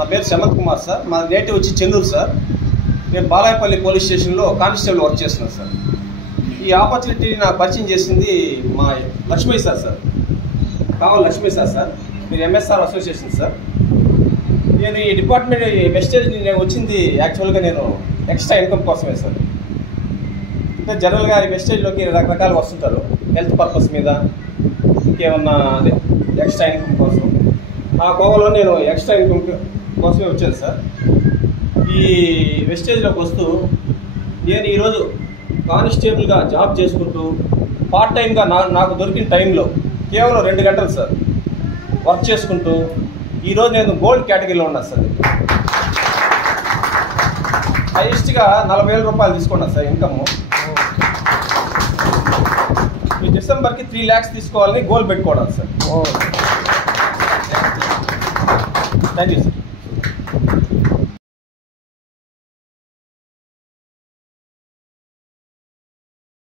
నా పేరు శమత్ కుమార్ సార్. మా నేటివ్ వచ్చి చెన్నూరు సార్. నేను బాలాయపల్లి పోలీస్ స్టేషన్లో కానిస్టేబుల్ వర్క్ చేస్తున్నాను సార్. ఈ ఆపర్చునిటీ నాకు పరిచయం చేసింది మా లక్ష్మీ సార్. కావాలి లక్ష్మీ సార్. మీరు ఎంఎస్ఆర్ అసోసియేషన్ సార్. నేను ఈ డిపార్ట్మెంట్ వెస్టేజ్ నేను వచ్చింది యాక్చువల్గా నేను ఎక్స్ట్రా ఇన్కమ్ కోసమే సార్. ఇంకా జనరల్గా వెస్టేజ్లోకి రకరకాలు వస్తుంటారు, హెల్త్ పర్పస్ మీద, ఇంకేమన్నా అదే ఎక్స్ట్రా ఇన్కమ్ కోసం. ఆ కోవలో నేను ఎక్స్ట్రా ఇన్కమ్ కోసమే వచ్చాను సార్. ఈ వెస్టేజ్లోకి వస్తూ నేను ఈరోజు కానిస్టేబుల్గా జాబ్ చేసుకుంటూ పార్ట్ టైంగా నాకు దొరికిన టైంలో కేవలం 2 గంటలు సార్ వర్క్ చేసుకుంటూ ఈరోజు నేను గోల్డ్ కేటగిరీలో ఉన్నాను సార్. హైయెస్ట్గా 40,000 రూపాయలు తీసుకున్నాను సార్ ఇన్కమ్. ఈ డిసెంబర్కి 3 lakhs తీసుకోవాలని గోల్ పెట్టుకోవడం సార్. Thank you sir.